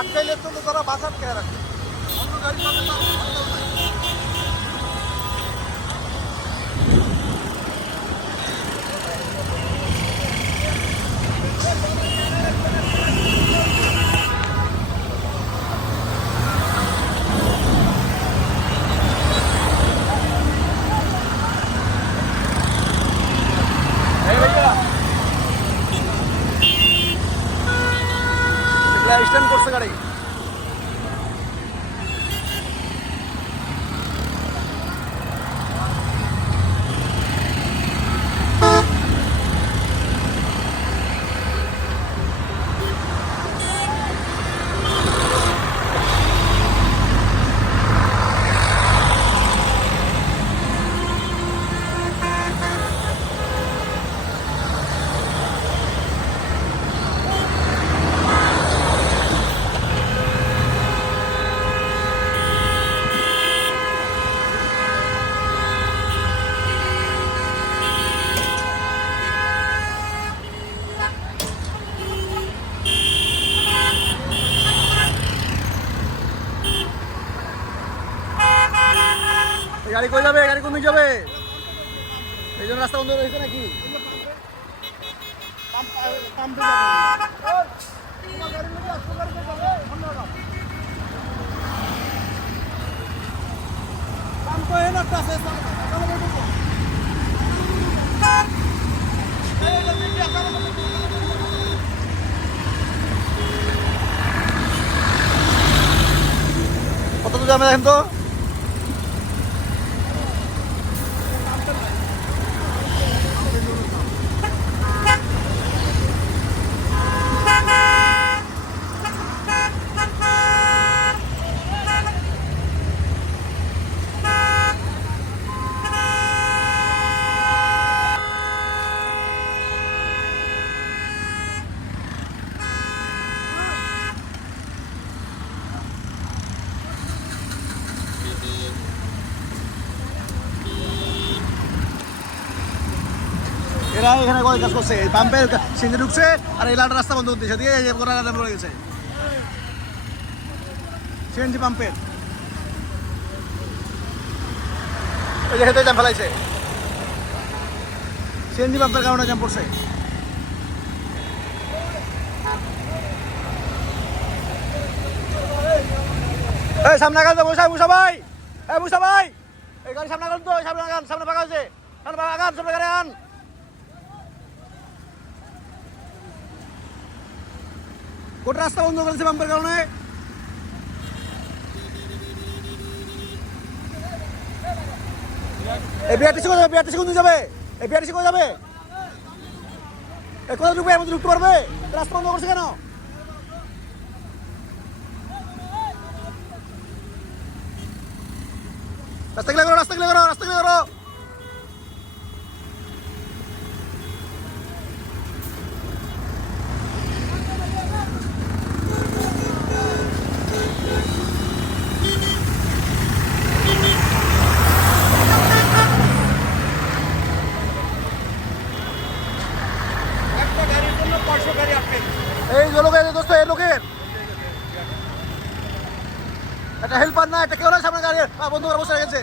আটকাইলে তো তারা বাস আটকায় রাখে, অন্য গাড়ি পাবে তার সন্দেহ নাই। স্ট্যান্ড করছে গাড়ি। গাড়ি কই যাবে? গাড়ি কোন দিকে যাবে? এই জন্য রাস্তা বন্ধ হয়েছে নাকি? কত দূর যাবে দেখেন তো? এরা এখানে কয় কাজ করছে, পাম্পের সিঙ্গে ঢুকছে আর এই লালটা রাস্তা বন্ধ করতেছে, দিয়ে পড়ে গেছে সিএনজি পাম্পের। ওই যে হেঁটে জ্যাম ফেলাইছে, সিএনজি পাম্পের কারণে জ্যাম পড়ছে। এই সামনে আগান তো মুসা ভাই, এই মুসা ভাই, এই গাড়ি সামনে আগান তো, সামনে আগান, সামনে ফাঁকা আছে, সামনে আগান, সামনে গাড়ি আন। গোটা রাস্তা বন্ধ করেছে পাম্পের কারণে। এই বিআরটিসি কোথায় যাবে? বিআরটিসি কোন দিকে যাবে? এই বিআরটিসি কোথায় যাবে? এই কোথায় ঢুকবে? এর মধ্যে ঢুকতে পারবে? রাস্তা বন্ধ করছে কেন? রাস্তা ক্লিয়ার করো, রাস্তা ক্লিয়ার করো, রাস্তা ক্লিয়ার করো। এই যে লোকের দোস্ত, এই লোকের একটা হেল্পার না, একটা কেউ না, সামনে গাড়ি বন্ধ করে বসে গেছে।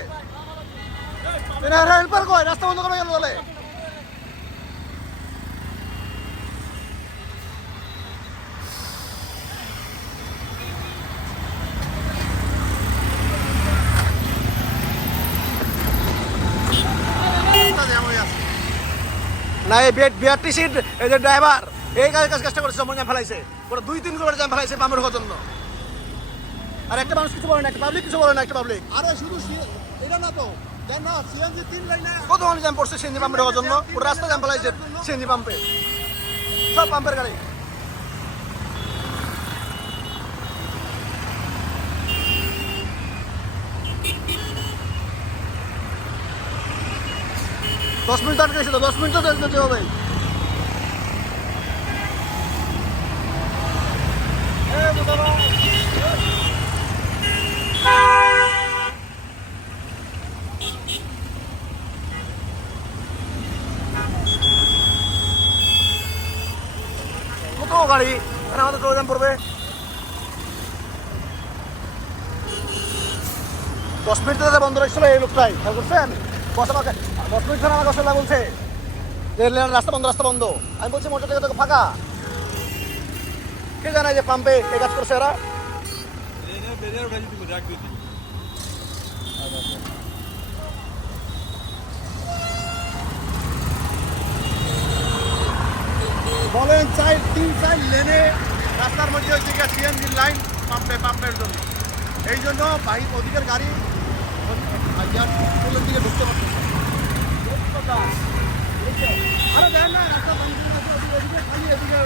হেল্পার কয়? রাস্তা বন্ধ করে গেল বলে। না এই বিআরটিসির এই যে ড্রাইভার এই কাজটা করেছে, সময় জ্যাম ফেলাইছে, ওরা 2-3 করে জ্যাম ফেলাইছে পাম্পের ঢোকার জন্য। আর একটা মানুষ কিছু বলে না, একটা পাবলিক কিছু বলে না, একটা পাবলিক। আরে শুধু এটা না তো, দেন না সিএনজি 3 লাইনে কত মানুষ জ্যাম পড়ছে সিএনজি পাম্পে ঢোকার জন্য, ওরা রাস্তা জ্যাম ফেলাইছে সিএনজি পাম্পে, সব পাম্পের গাড়ি। দশ মিনিট আটকে গেছে তো, 10 মিনিট তো যেতে হবে। কত গাড়ি, আমাদের চলে যান পড়বে। 10 মিনিট ধরে বন্ধ রাখছিল এই লোকটাই, খেয়াল করছেন? বস আমাকে 10 মিনিট ধরে আমার কাছে বলছে যে রাস্তা বন্ধ। আমি বলছি মোটর থেকে তোকে ফাঁকা। কে জানায় যে পাম্পে এই কাজ করছে এরা? বলেন 3-4 লেনে রাস্তার মধ্যে হচ্ছে সিএনজি লাইন পাম্পের জন্য। এই জন্য বাইক ওদিকের গাড়ি দিকে ঢুকতে পারতেছে। আরে দেন না, রাস্তা বন্ধ এদিকে খালি এদিকে।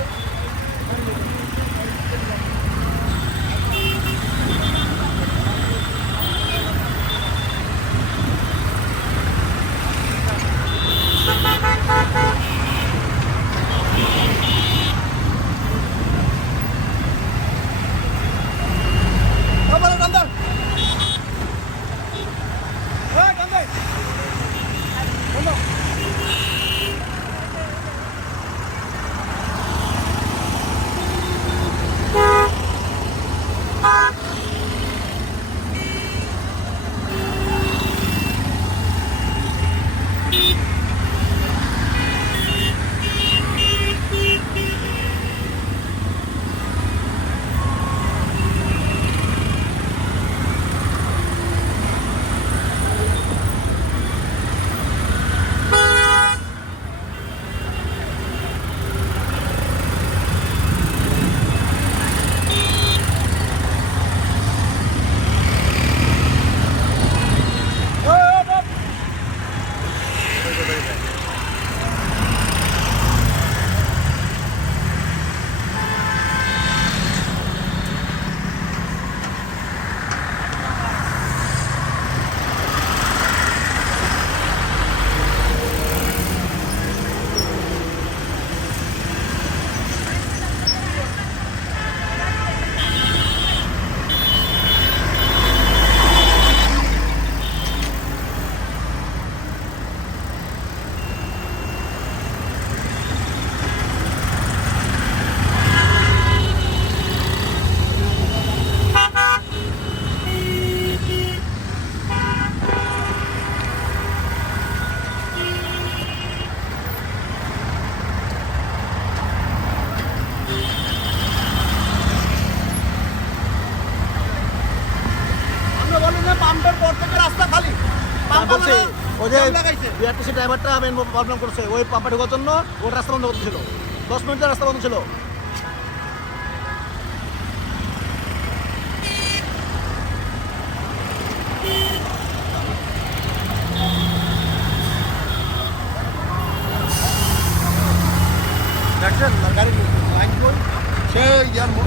পাম্পের পর থেকে রাস্তা খালি। বলছি ওই যে বিআরটিসি ড্রাইভারটা মেন প্রবলেম করছে, ওই পাম্পে ঢোকার জন্য ওর রাস্তা বন্ধ করতে ছিল। 10 মিনিটের রাস্তা বন্ধ ছিল। দেখছেন গাড়ি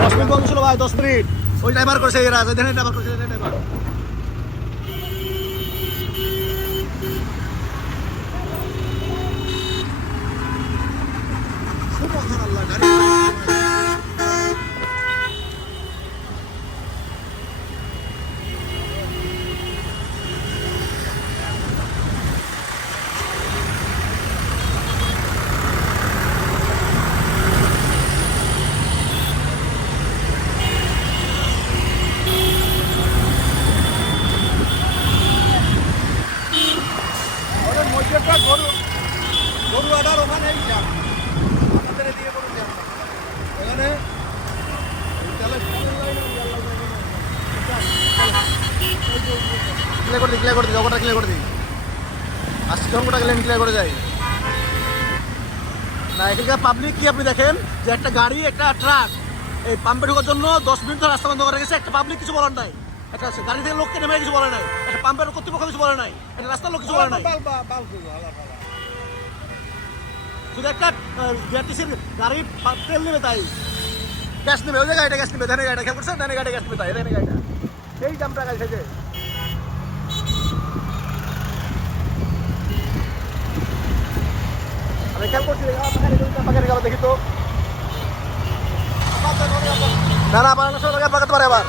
10 মিনিট বন্ধ ছিল ভাই, 10 মিনিট। ওই ড্রাইভার করছে, এরা ড্রাইভার করছে, ড্রাইভার। গরু আডার ওখানে আমাদের এদিকে গরু এখানে ক্লিয়ার করে দিই জগটা ক্লিয়ার করে দিই। আজকে অঙ্কটা গেলেন ক্লিয়ার করে যাই না। এখানকার পাবলিক কি আপনি দেখেন যে একটা গাড়ি একটা ট্রাক এই পাম্পে ঢোকার জন্য 10 মিনিট ধরে রাস্তা বন্ধ করে গেছে। একটা পাবলিক কিছু বলার নাই, একটা গাড়ি থেকে লোককে নেমে কিছু বলে নাই, একটা পাম্পের কর্তৃপক্ষ কিছু বলে নাই, একটা রাস্তার লোক কিছু বলে নাই। শুধু একটা বিআরটিসির গাড়ি তেল নেবে তাই গ্যাস নেবে, ওই যে গাড়িটা গ্যাস নেবে, ধানের গাড়িটা খেয়াল করছে, ধানের গাড়িটা গ্যাস নেবে তাই, ধানের গাড়িটা এই দামটা গাড়ি থেকে। আমি খেয়াল করছি দেখি তো না না পাকাতে পারে আবার।